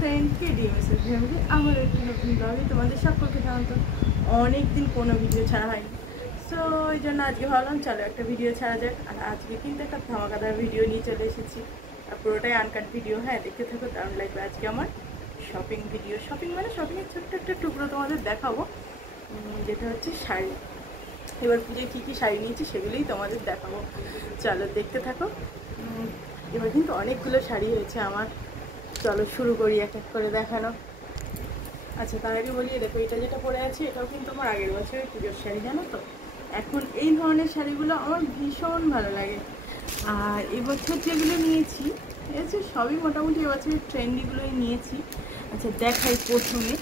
Friend কেডিএমএসের family আমার একটি নতুন ব্লগে তোমাদের সকলকে জানাতো। অনেকদিন কোনো ভিডিও ছাড়া হয়নি, সো ওই জন্য আজকে ভাবলাম চলো একটা ভিডিও ছাড়া যাক। আর আজকে কিন্তু একটা ধামাকাদার ভিডিও নিয়ে চলে এসেছি, আর পুরোটাই আনকাট ভিডিও। হ্যাঁ, দেখতে থাকো, দারুণ লাগবে। আজকে আমার শপিং ভিডিও। শপিং মানে শপিংয়ের ছোট্ট একটা টুকরো তোমাদের দেখাবো, যেটা হচ্ছে শাড়ি। এবার পুজোয় কী কী শাড়ি নিয়েছি সেগুলোই তোমাদের দেখাবো, চলো দেখতে থাকো। এবার কিন্তু অনেকগুলো শাড়ি হয়েছে আমার, চলো শুরু করি এক এক করে দেখানো। আচ্ছা, তার আগে বলি, দেখো এটা যেটা পরে আছে এটাও কিন্তু আমার আগের বছরের পুজোর শাড়ি, জানো তো। এখন এই ধরনের শাড়িগুলো আমার ভীষণ ভালো লাগে। আর এবছর যেগুলো নিয়েছি হচ্ছে সবই মোটামুটি এবছরের ট্রেন্ডিগুলোই নিয়েছি। আচ্ছা দেখাই, প্রথমে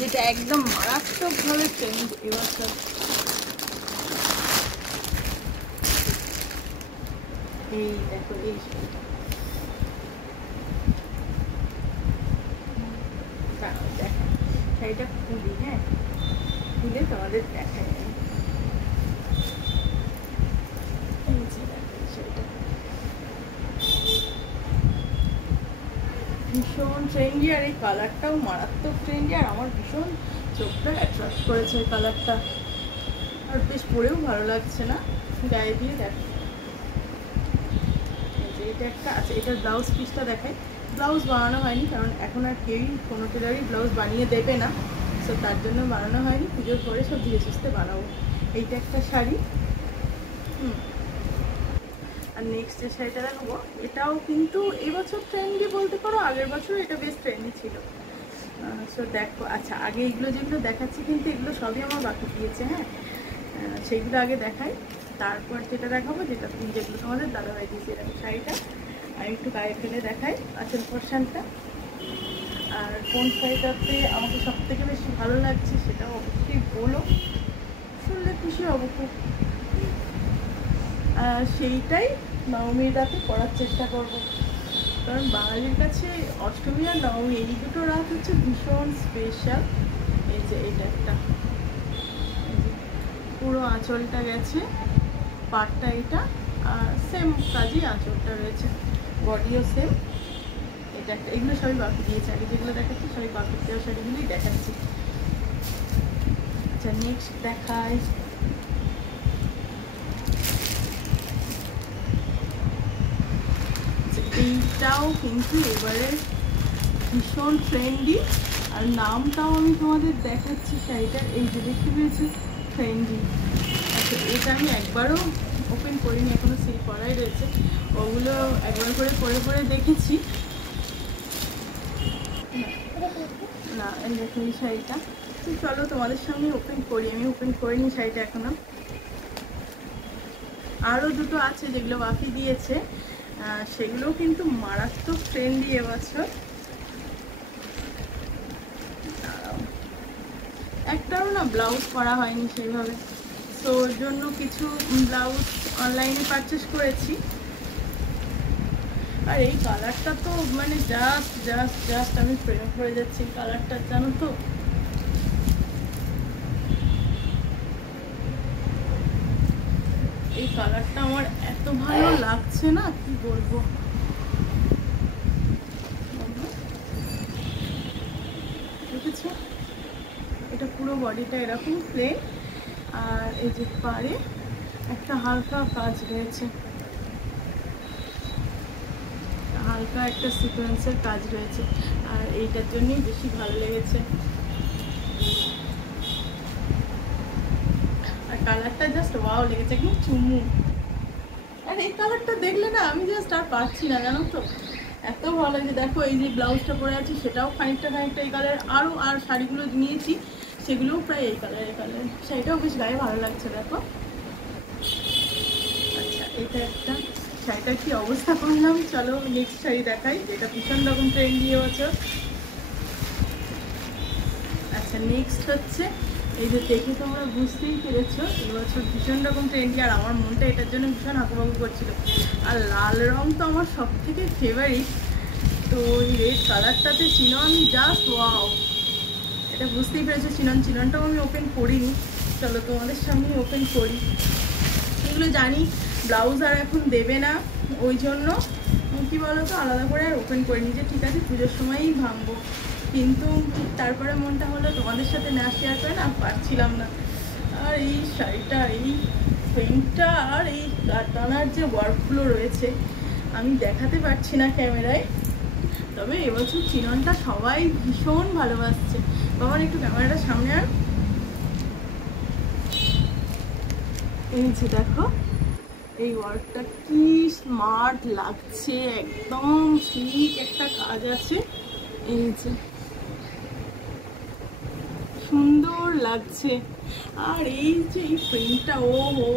যেটা একদম মারাত্মকভাবে ট্রেন্ড এবছর, এই দেখো এই শাড়িটা। শাড়িটা খুলি, হ্যাঁ খুলে তোমাদের দেখাই। শাড়িটা ভীষণ ট্রেন্ডি, আর এই কালারটাও মারাত্মক ট্রেন্ডি, আর আমার ভীষণ চোখটা অ্যাট্রাক্ট করেছে এই কালারটা। আর বেশ পরেও ভালো লাগছে না, গায়ে দিয়ে দেখো। এটা একটা আছে, এটার ব্লাউজ পিসটা দেখাই। ব্লাউজ বানানো হয়নি, কারণ এখন আর কেউই কোনো টেলারই ব্লাউজ বানিয়ে দেবে না, সো তার জন্য বানানো হয়নি। পুজোর পরে সব ধীরে সুস্থে বানাবো। এইটা একটা শাড়ি। আর নেক্সট যে শাড়িটা দেখাবো, এটাও কিন্তু এবছর ট্রেন্ডি বলতে পারো, আগের বছর এটা বেশ ট্রেন্ডি ছিল। সো দেখো, আচ্ছা আগে এগুলো যেগুলো দেখাচ্ছি কিন্তু এগুলো সবই আমার বাকি দিয়েছে। হ্যাঁ, সেইগুলো আগে দেখাই, তারপর যেটা দেখাবো যেগুলো তোমাদের দাদাভাই দিয়েছে। এরকম শাড়িটা আমি একটু গায়ে ফেলে দেখাই, আঁচল পোর্শনটা। আর কোন শাড়িটাতে আমাকে সব থেকে বেশি ভালো লাগছে সেটাও অবশ্যই বলো, শুনলে খুশি হবো খুব। সেইটাই নবমীর রাতে পড়ার চেষ্টা করব, কারণ বাঙালির কাছে অষ্টমী আর নবমী এই দুটো রাত হচ্ছে ভীষণ স্পেশাল। এই যে এটা একটা, পুরো আঁচলটা গেছে, পাটটা এটা, আর সেম কাজই আঁচলটা রয়েছে, বডিও সেম। এটা একটা, এগুলো সবই বাকি দিয়েছে। আগে যেগুলো দেখাচ্ছি সবই বাকি দেওয়া শাড়িগুলোই দেখাচ্ছি। আচ্ছা নেক্সট দেখাই, এইটাও কিন্তু এবারে ভীষণ ট্রেন্ডি, আর নামটাও আমি তোমাদের দেখাচ্ছি শাড়িটার। এই যে দেখতে পেয়েছি, ট্রেন্ডি। আচ্ছা এটা আমি একবারও ওপেন করিনি, এখনো সেই পরাই রয়েছে। ওগুলো একবার করে পরে পরে দেখেছি। না দেখো এই শাড়িটা, চলো তোমাদের সামনে ওপেন করি। আমি ওপেন করিনি শাড়িটা এখনো। আরও দুটো আছে যেগুলো বাকি দিয়েছে, সেগুলোও কিন্তু মারাত্মক ট্রেন্ডি এবছর। একটাও না ব্লাউজ করা হয়নি সেইভাবে, তো ওর জন্য কিছু ব্লাউজ অনলাইনে পারচেস করেছি। আর এই কালারটা তো মানে জাস্ট আমি প্রেমে পড়ে যাচ্ছি কালারটা, জানো তো। এই কালারটা আমার এত ভালো লাগছে না, কি বলবো। দেখেছো, এটা পুরো বডিটা এরকম প্লেন, আর এই যে পাড়ে একটা হালকা কাজ রয়েছে, হালকা একটা সিকোয়েন্সের কাজ রয়েছে, আর এইটার জন্যই বেশি ভালো লেগেছে। আর কালারটা জাস্ট ওয়াও লেগেছে, একদম চুমু। আর এই কালারটা দেখলে না আমি জাস্ট আর পাচ্ছি না, জানো তো, এত ভালো লাগছে। দেখো এই যে ব্লাউজটা পরে আছে সেটাও খানিকটা এই কালার, আর শাড়িগুলো নিয়েছি সেগুলোও প্রায় এই কালারের শাড়িটাও বেশ গায়ে ভালো লাগছে। দেখো আচ্ছা এটা একটা, শাড়িটার কি অবস্থা করলাম। চলো নেক্সট শাড়ি দেখাই, যেটা ভীষণ রকম ট্রেন্ডি এবছর। আচ্ছা নেক্সট হচ্ছে, এই যে দেখে তোমরা বুঝতেই পেরেছো এবছর ভীষণ রকম ট্রেন্ডি, আর আমার মনটা এটার জন্য ভীষণ হাঁকুপাকু করছিল। আর লাল রং তো আমার সব থেকে ফেভারিট, তো এই রেড কালারটাতে চিনন জাস্ট ওয়াও। এটা বুঝতেই পেরেছো, চিননটাও আমি ওপেন করিনি, চলো তোমাদের সামনে ওপেন করি। এগুলো জানি ব্লাউজ আর এখন দেবে না, ওই জন্য কি বলতো, আলাদা করে আর ওপেন করিনি, যে ঠিক আছে পুজোর সময়ই ভাঙবো। কিন্তু তারপরে মনটা হলো তোমাদের সাথে না শেয়ার করে না পারছিলাম না। আর এই শাড়িটা, এই প্রিন্টটা আর এই কাটানার যে ওয়ার্কগুলো রয়েছে আমি দেখাতে পারছি না ক্যামেরায়। তবে এবছর চিননটা সবাই ভীষণ ভালোবাসছে। বাবার একটু ক্যামেরাটা সামনে আর, এই যে দেখো এই ওয়ার্কটা কি স্মার্ট লাগছে, একদম ঠিক একটা কাজ আছে। এই যে সুন্দর লাগছে। আর এই যে এই প্রিন্টটা, ও হো,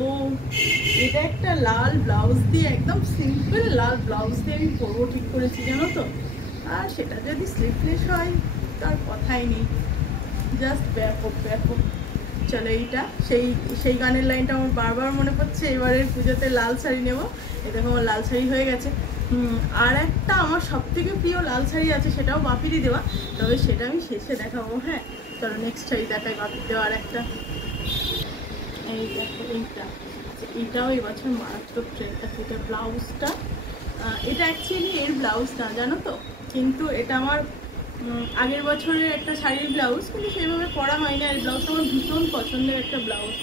এটা একটা লাল ব্লাউজ দিয়ে, একদম সিম্পল লাল ব্লাউজ দিয়ে আমি পরবো ঠিক করেছি জানো তো। আর সেটা যদি স্লিভলেস হয় তার কথাই নেই, জাস্ট ব্যাপক ব্যাপক। চলো এইটা সেই গানের লাইনটা আমার বারবার মনে পড়ছে। এবারের পুজোতে লাল শাড়ি নেবো, এই দেখো আমার লাল শাড়ি হয়ে গেছে। আর একটা আমার সব থেকে প্রিয় লাল শাড়ি আছে, সেটাও বাপিরই দেওয়া, তবে সেটা আমি শেষে দেখাবো। হ্যাঁ চলো নেক্সট শাড়ি দেখাই বাপির দেওয়া আর একটা। এই দেখো এইটাও এবছর মারাত্মক ট্রেন্ড আছে। এটা ব্লাউজটা, এটা অ্যাকচুয়ালি এর ব্লাউজ না জানো তো, কিন্তু এটা আমার আগের বছরের একটা শাড়ির ব্লাউজ, কিন্তু সেইভাবে পরা হয়নি। আর ব্লাউজটা আমার ভীষণ পছন্দের একটা ব্লাউজ,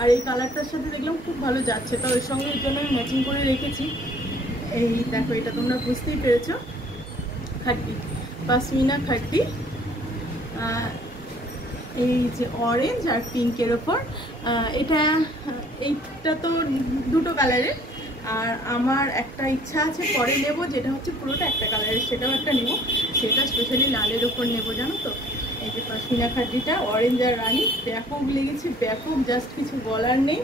আর এই কালারটার সাথে দেখলাম খুব ভালো যাচ্ছে, তো এর সঙ্গে এর জন্য আমি ম্যাচিং করে রেখেছি। এই দেখো এটা তোমরা বুঝতেই পেরেছো, খাট্টি পাশমিনা খাট্টি, এই যে অরেঞ্জ আর পিঙ্কের ওপর। এইটা তো দুটো কালারের, আর আমার একটা ইচ্ছা আছে পরে নেব, যেটা হচ্ছে পুরোটা একটা কালারের, সেটাও একটা নেব, সেটা স্পেশালি লালের ওপর নেব জানো তো। এই যে পাশমিনা খাড্ডিটা অরেঞ্জ আর রানি, ব্যাপক লেগেছে, ব্যাপক, জাস্ট কিছু বলার নেই।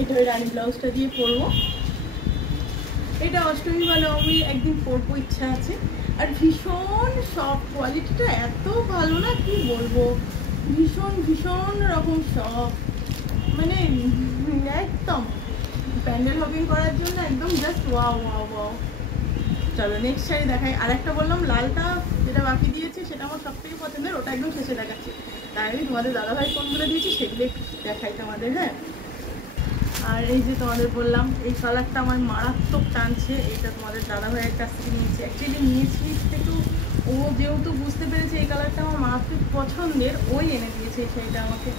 এটা ওই রানি ব্লাউজটা দিয়ে পরবো। এটা অষ্টমী বা নবমী একদিন পরবো, ইচ্ছা আছে। আর ভীষণ সফট, কোয়ালিটিটা এত ভালো না কি বলবো, ভীষণ ভীষণ রকম সফট, মানে একদম প্যান্ডেল হপিং করার জন্য একদম জাস্ট ওয়াও ওয়াও ওয়াও। চলো নেক্সট শাড়ি দেখাই। আর একটা বললাম লালটা যেটা বাকি দিয়েছে সেটা আমার সব থেকে পছন্দের, ওটা একদম শেষে দেখাচ্ছি। তাই আমি তোমাদের দাদাভাই কোনগুলো দিয়েছি সেগুলো দেখাই তোমাদের। হ্যাঁ আর এই যে তোমাদের বললাম এই কালারটা আমার মারাত্মক টানছে, এটা তোমাদের দাদাভাইয়ের কাছ থেকে নিয়েছি। অ্যাকচুয়ালি নিয়েছি একটু, ও যেহেতু বুঝতে পেরেছে এই কালারটা আমার মারাত্মক পছন্দের, ওই এনে দিয়েছে এই শাড়িটা আমাকে।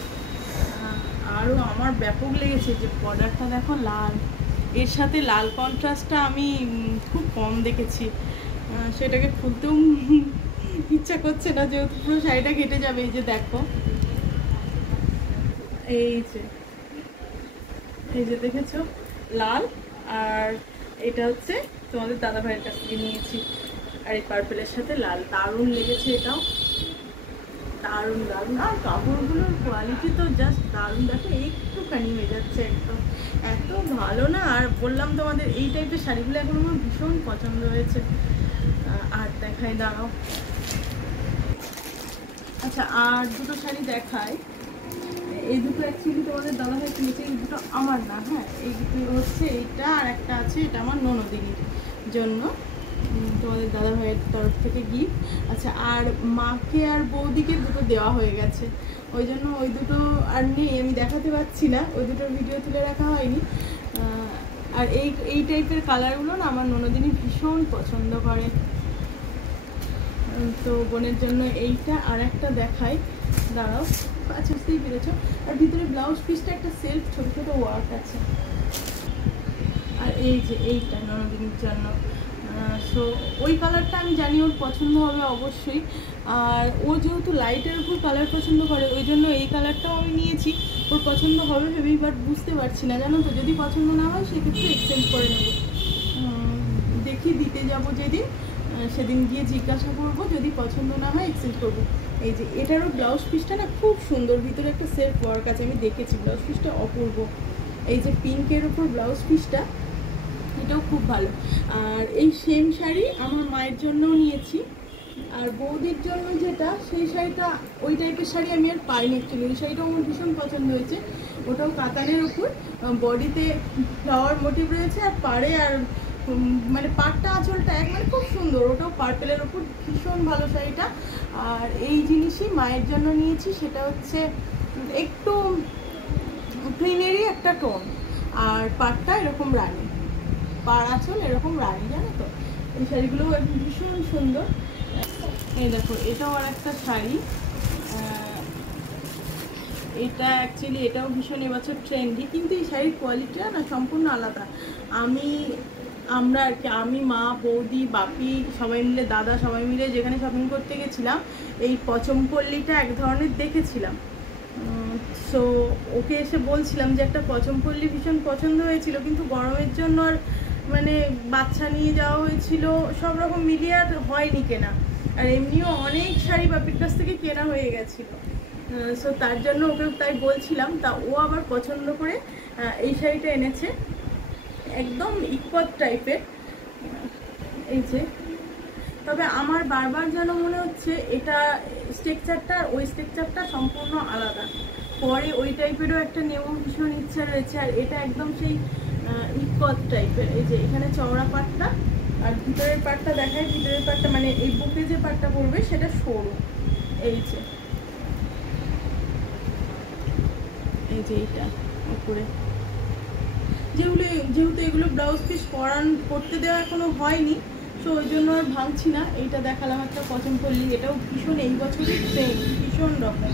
আরও আমার ব্যাপক লেগেছে যে বর্ডারটা দেখো লাল, এর সাথে লাল কন্ট্রাস্টটা আমি খুব কম দেখেছি। সেটাকে খুলতেও ইচ্ছা করছে না, যেহেতু পুরো শাড়িটা কেটে যাবে। এই যে দেখো, এই যে দেখেছো লাল, আর এটা হচ্ছে তোমাদের দাদাভাইয়ের কাছ থেকে নিয়েছি। আর এই পার্পেলের সাথে লাল, দারুণ লেগেছে, এটাও দারুণ দারুণ। আর কাপড়গুলোর কোয়ালিটি তো জাস্ট দারুণ, দেখো একটুখানি হয়ে যাচ্ছে একদম, এত ভালো না। আর বললাম তোমাদের এই টাইপের শাড়িগুলো এখন আমার ভীষণ পছন্দ হয়েছে। আর দেখাই, দাঁড়াও। আচ্ছা আর দুটো শাড়ি দেখাই। এই দুটো অ্যাকচুয়ালি তোমাদের দাদাভাই কিনেছে, এই দুটো আমার না। হ্যাঁ এই দুটো হচ্ছে, এইটা আর একটা আছে, এটা আমার ননদিনীর জন্য, তোমাদের দাদাভাইয়ের তরফ থেকে গিফট। আচ্ছা আর মাকে আর বৌদিকে দুটো দেওয়া হয়ে গেছে, ওই জন্য ওই দুটো আর নেই, আমি দেখাতে পারছি না, ওই দুটোর ভিডিও তুলে রাখা হয়নি। আর এই টাইপের কালারগুলো না আমার ননদিনী ভীষণ পছন্দ করে, তো বোনের জন্য এইটা। আর একটা দেখাই, দাঁড়াও। আচ্ছা বুঝতেই পেরেছো। আর ভিতরে ব্লাউজ পিসটা একটা সেলফ ছোটো ছোটো ওয়ার্ক আছে। আর এই যে এইটা ননদিনীর জন্য, সো ওই কালারটা আমি জানি ওর পছন্দ হবে অবশ্যই। আর ও যেহেতু লাইটের উপর কালার পছন্দ করে, ওই জন্য এই কালারটাও আমি নিয়েছি, ওর পছন্দ হবে ভেবেই, বাট বুঝতে পারছি না জানো তো। যদি পছন্দ না হয় সেক্ষেত্রে এক্সচেঞ্জ করে নেব, দেখি দিতে যাব যেদিন, সেদিন গিয়ে জিজ্ঞাসা করবো, যদি পছন্দ না হয় এক্সচেঞ্জ করবো। এই যে এটারও ব্লাউজ পিসটা না খুব সুন্দর, ভিতরে একটা সেলফ ওয়ার্ক আছে, আমি দেখেছি ব্লাউজ পিসটা অপূর্ব। এই যে পিঙ্কের উপর ব্লাউজ পিসটা, এটাও খুব ভালো। আর এই সেম শাড়ি আমার মায়ের জন্যও নিয়েছি, আর বৌদির জন্য যেটা, সেই শাড়িটা ওই টাইপের শাড়ি আমি আর পাইনি অ্যাকচুয়ালি, ওই শাড়িটাও আমার ভীষণ পছন্দ হয়েছে। ওটাও কাতানের উপর, বডিতে ফ্লাওয়ার মোটিভ রয়েছে, আর পাড়ে আর মানে পাটটা আঁচলটা মানে খুব সুন্দর, ওটাও পার্পেলের ওপর, ভীষণ ভালো শাড়িটা। আর এই জিনিসই মায়ের জন্য নিয়েছি, সেটা হচ্ছে একটু ক্রিমেরই একটা টোন, আর পাটটা এরকম রানি। পাড় আঁচল এরকম রানী, জানো তো? এই শাড়িগুলো ভীষণ সুন্দর। এই দেখো, এটাও আর একটা শাড়ি। এটা অ্যাকচুয়ালি এটাও ভীষণ এবছর ট্রেন্ডি, কিন্তু এই শাড়ির কোয়ালিটিটা না সম্পূর্ণ আলাদা। আমরা আর কি, আমি, মা, বৌদি, বাপি সবাই মিলে, দাদা সবাই মিলে যেখানে শপিং করতে গেছিলাম, এই পচমপল্লিটা এক ধরনের দেখেছিলাম। সো ওকে এসে বলছিলাম যে একটা পচমপল্লি ভীষণ পছন্দ হয়েছিল, কিন্তু গরমের জন্য আর মানে বাচ্চা নিয়ে যাওয়া হয়েছিল, সব রকম মিলিয়ে আর হয়নি কেনা। আর এমনিও অনেক শাড়ি বাপির কাছ থেকে কেনা হয়ে গেছিলো। সো তার জন্য ওকে তাই বলছিলাম, তা ও আবার পছন্দ করে এই শাড়িটা এনেছে, একদম ইকোয়ার টাইপের। এই যে, তবে আমার বারবার যেন মনে হচ্ছে এটা স্ট্রাকচারটা, ওই স্ট্রাকচারটা সম্পূর্ণ আলাদা। পরে ওই টাইপেরও একটা নেওয়ার ভীষণ ইচ্ছা রয়েছে। আর এটা একদম সেই ইকোয়ার টাইপের। এই যে এখানে চওড়া পাটটা, আর ভিতরের পাটটা দেখায়, ভিতরের পাটটা মানে এই বুকে যে পাটটা পড়বে সেটা সরু। এই যে এইটা উপরে, যেহেতু এগুলো ব্লাউজ পিস করতে দেওয়া এখনো হয়নি, সো ওই জন্য আর ভাঙছি না। এইটা দেখালাম একটা পচমপল্লি, এটাও ভীষণ এই বছরই ট্রেন্ড, ভীষণ রকম।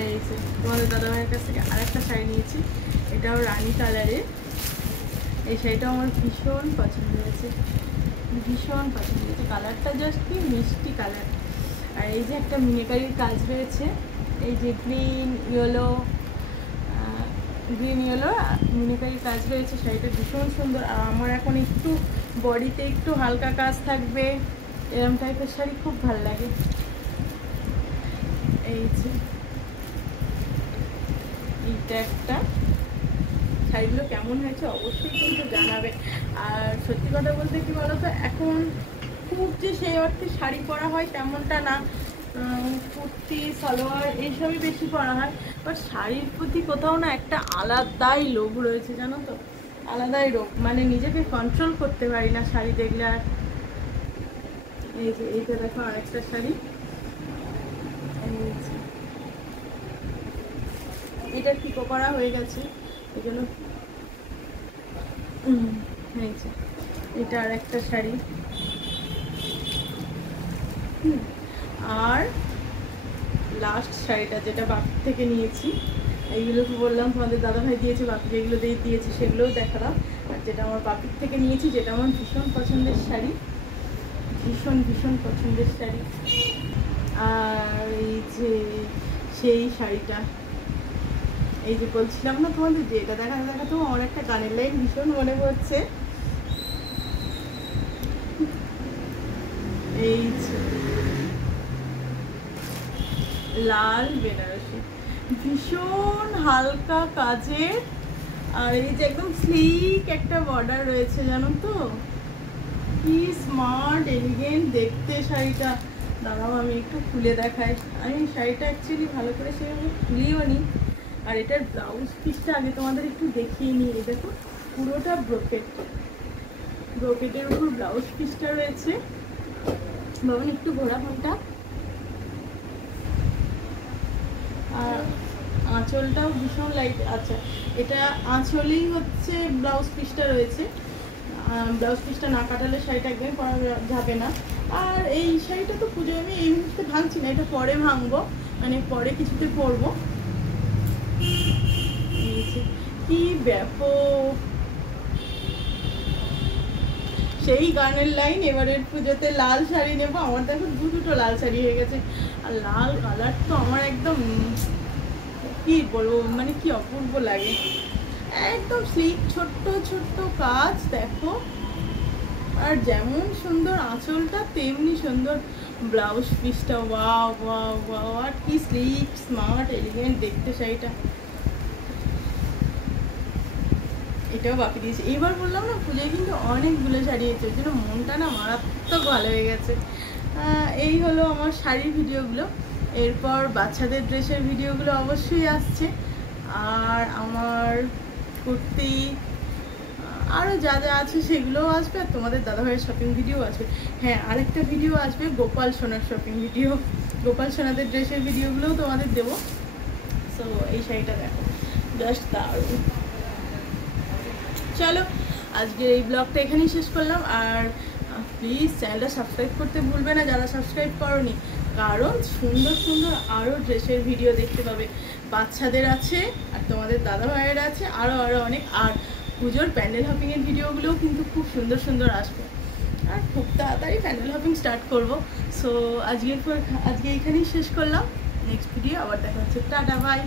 এই যে তোমাদের দাদাভাইয়ের কাছ থেকে আর একটা শাড়ি নিয়েছি, এটাও রানী কালারের। এই শাড়িটাও আমার ভীষণ পছন্দ হয়েছে, ভীষণ পছন্দ হয়েছে। কালারটা জাস্ট কি মিষ্টি কালার। আর এই যে একটা মিনাকারির কাজ রয়েছে, এই যে গ্রিন ইয়েলো মিনাকারির কাজ রয়েছে। শাড়িটা ভীষণ সুন্দর। আর আমার এখন একটু বডিতে একটু হালকা কাজ থাকবে, এরকম টাইপের শাড়ি খুব ভালো লাগে। এই যে এইটা একটা, শাড়িগুলো কেমন হয়েছে অবশ্যই কিন্তু জানাবে। আর সত্যি কথা বলতে কি বলো তো, এখন খুব যে সেই অর্থে শাড়ি পরা হয় তেমনটা না, কুর্তি সালোয়ার এইসবই বেশি পরা হয়। বাট শাড়ির প্রতি কোথাও না একটা আলাদাই লোভ রয়েছে, জানো তো, আলাদাই লোভ, মানে নিজেকে কন্ট্রোল করতে পারি না শাড়ি দেখলে। আর এই যে এইটা দেখো আরেকটা শাড়ি, এটা পিকো করা হয়ে গেছে এই জন্য। এটা আর একটা শাড়ি। আর লাস্ট শাড়িটা যেটা বাপি থেকে নিয়েছি, এইগুলো তো বললাম তোমাদের দাদাভাই দিয়েছে, বাপি যেগুলো দিয়েছে সেগুলোও দেখালাম। আর যেটা আমার বাপির থেকে নিয়েছি, যেটা আমার ভীষণ পছন্দের শাড়ি, ভীষণ ভীষণ পছন্দের শাড়ি। আর এই যে সেই শাড়িটা, এই যে বলছিলাম না তোমাদের যে এটা দেখাতো আমার একটা গানের লাইন ভীষণ মনে পড়ছে। এই লাল বেনারসি, ভীষণ হালকা কাজের। আর এই যে একদম স্লিক একটা বর্ডার রয়েছে, জানো তো, কি স্মার্ট এলিগেন্ট দেখতে শাড়িটা। দাঁড়াও আমি একটু খুলে দেখাই। আমি শাড়িটা অ্যাকচুয়ালি ভালো করে সেভাবে খুলিও নি। আর এটার ব্লাউজ পিসটা আগে তোমাদের একটু দেখিয়ে নিই। দেখো পুরোটা ব্রোকেটের উপর ব্লাউজ পিসটা রয়েছে। বাবা একটু ঘোরা ফোনটা। আর আঁচলটাও ভীষণ লাইট। আচ্ছা, এটা আঁচলেই হচ্ছে ব্লাউজ পিসটা রয়েছে। ব্লাউজ পিসটা না কাটালে শাড়িটা একদমই পরা যাবে না। আর এই শাড়িটা তো পুজোয় আমি এই মুহূর্তে ভাঙছি না, এটা পরে ভাঙবো, মানে পরে কিছুতে পরবো। কি ব্যাপক সেই গানের লাইন, এবারের পুজোতে লাল শাড়ি নেবো। আমার দেখো দুটো লাল শাড়ি হয়ে গেছে। আর লাল কালার তো আমার একদম কি বলবো, মানে কি অপূর্ব লাগে। একদম স্লিক ছোট্ট ছোট্ট কাজ দেখো। আর যেমন সুন্দর আঁচলটা তেমনি সুন্দর ব্লাউজ পিসটা। ওয়াও ওয়াও ওয়াও, আর কি স্লিক স্মার্ট এলিগেন্ট দেখতে শাড়িটা। এটাও বাকি দিয়েছে। এবার বললাম না পুজোয় কিন্তু অনেকগুলো শাড়ি হয়েছে, ওই জন্য মনটা না মারাত্মক ভালো হয়ে গেছে। এই হলো আমার শাড়ির ভিডিওগুলো। এরপর বাচ্চাদের ড্রেসের ভিডিওগুলো অবশ্যই আসছে। আর আমার কুর্তি আরও যা যা আছে সেগুলোও আসবে। আর তোমাদের দাদাভাইয়ের শপিং ভিডিও আসবে। হ্যাঁ, আরেকটা ভিডিও আসবে গোপাল সোনার শপিং ভিডিও। গোপাল সোনাদের ড্রেসের ভিডিওগুলোও তোমাদের দেবো। সো এই শাড়িটা দেখো, জাস্ট দারুণ। চলো আজকের এই ব্লগটা এখানেই শেষ করলাম। আর প্লিজ চ্যানেলটা সাবস্ক্রাইব করতে ভুলবে না যারা সাবস্ক্রাইব করোনি, কারণ সুন্দর সুন্দর আরও ড্রেসের ভিডিও দেখতে পাবে। বাচ্চাদের আছে আর তোমাদের দাদা ভাইয়ের আছে আরও অনেক। আর পুজোর প্যান্ডেল হপিংয়ের ভিডিওগুলোও কিন্তু খুব সুন্দর সুন্দর আসবে। আর খুব তাড়াতাড়ি প্যান্ডেল হপিং স্টার্ট করবো। সো আজকে এইখানেই শেষ করলাম। নেক্সট ভিডিও আবার দেখা হচ্ছে। Tata bye.